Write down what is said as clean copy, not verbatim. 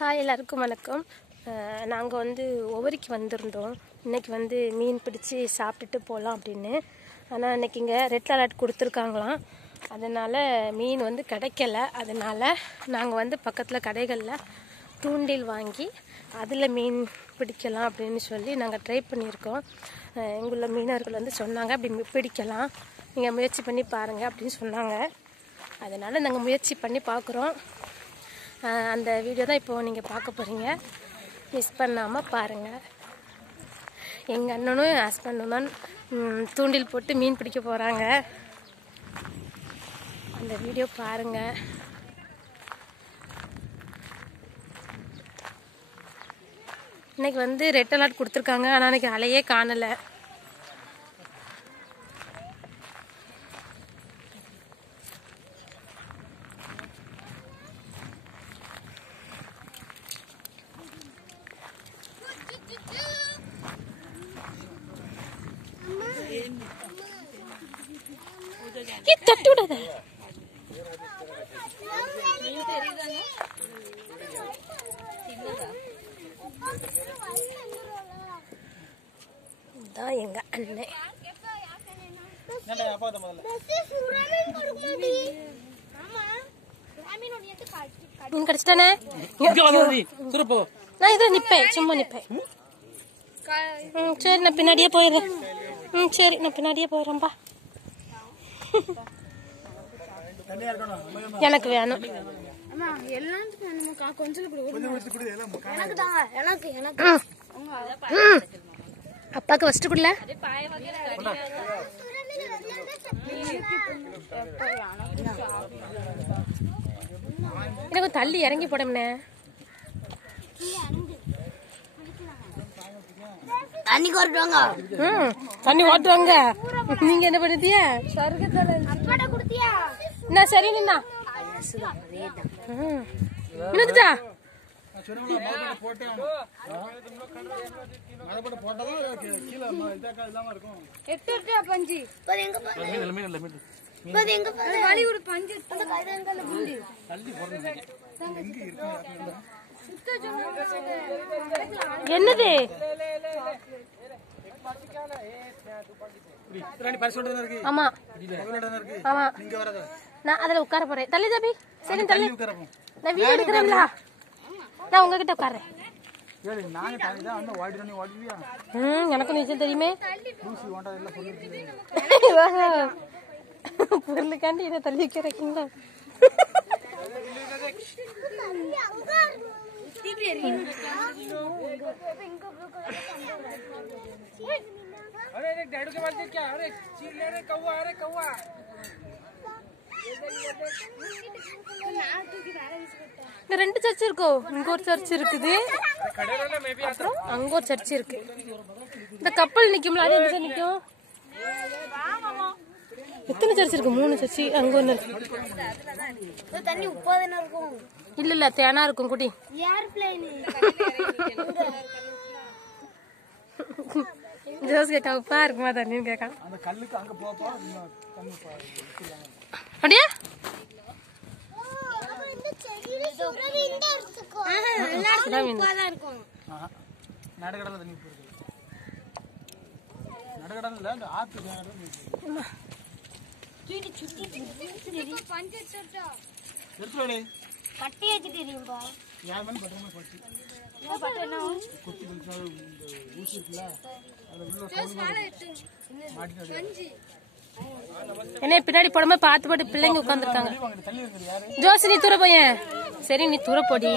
Hi எல்லாருக்கும் வணக்கம். நாங்கள் வந்து ஒவ்வொருக்கு வந்திருந்தோம். இன்றைக்கி வந்து மீன் பிடிச்சி சாப்பிட்டுட்டு போகலாம் அப்படின்னு. ஆனால் இன்றைக்கி இங்கே ரெட் அலர்ட் கொடுத்துருக்காங்களாம். அதனால் மீன் வந்து கிடைக்கல. அதனால் நாங்கள் வந்து பக்கத்தில் கடைகளில் தூண்டில் வாங்கி அதில் மீன் பிடிக்கலாம் அப்படின்னு சொல்லி நாங்கள் ட்ரை பண்ணியிருக்கோம். எங்குள்ள மீனவர்கள் வந்து சொன்னாங்க அப்படி பிடிக்கலாம், நீங்கள் முயற்சி பண்ணி பாருங்கள் அப்படின்னு சொன்னாங்க. அதனால் நாங்கள் முயற்சி பண்ணி பார்க்குறோம். அந்த வீடியோ தான் இப்போது நீங்கள் பார்க்க போகிறீங்க. மிஸ் பண்ணாமல் பாருங்கள். எங்கள் அண்ணனும் ஹஸ்பண்டும் தான் தூண்டில் போட்டு மீன் பிடிக்க போகிறாங்க. அந்த வீடியோ பாருங்கள். இன்றைக்கி வந்து ரெட் அலர்ட் கொடுத்துருக்காங்க. ஆனால் அன்றைக்கி அலையே காணலை. தட்டி விடாத. இதான் எங்க அண்ணன். மீன் கிடைச்சிட்டானே. நான் இதை நிப்பேன், சும்மா நிப்பேன். சரி, நான் பின்னாடியே போயிடுறேன். சரி, நான் பின்னாடியே போயிடுறேன்பா. எனக்கு வேணும். அப்பாக்கு ஃபர்ஸ்ட் குடல. எனக்கு தள்ளி இறங்கி போடம்னே. தண்ணி ஓட்டுவாங்க. தண்ணி ஓட்டுவாங்க. நீங்க என்ன பண்ணுதியா? என்ன சரி நின்னா இன்னுதா என்னது? ஆமா ஆமா, நான் அதுல உட்கார போறேன். தள்ளி தம்பி. சரி தள்ளி. நான் வீடியோ எடுக்கிறேன்ல, நான் உங்ககிட்ட உட்காரேன். எனக்கு நீச்சல் தெரியுமே. பொருளுக்காண்டி இதை தள்ளி வைக்கிறீங்களா? ரெண்டு சர்ச் இருக்கும். இங்க ஒரு சர்ச் இருக்குது, அப்புறம் அங்க ஒரு சர்ச் இருக்கு. இந்த கப்பல் நிக்கும்ல, அது எந்த நிக்கும்? எத்தனை சர்ச் இருக்கு? 3 சர்ச். அங்க ஒண்ணு இருக்கு. தண்ணி உப்பாதானே இருக்கும். இல்ல இல்ல, தேனா இருக்கும் குட்டி. ஜோஸ் கேட்டா உப்பா இருக்குமா தண்ணின்னு கேட்கான். அப்படியா? என்ன பின்னாடி போடாம பாத்து போட்டு பிள்ளைங்க உட்காந்துருக்காங்க. ஜோசி நீ தூர போயேன். சரி, நீ தூர போடி.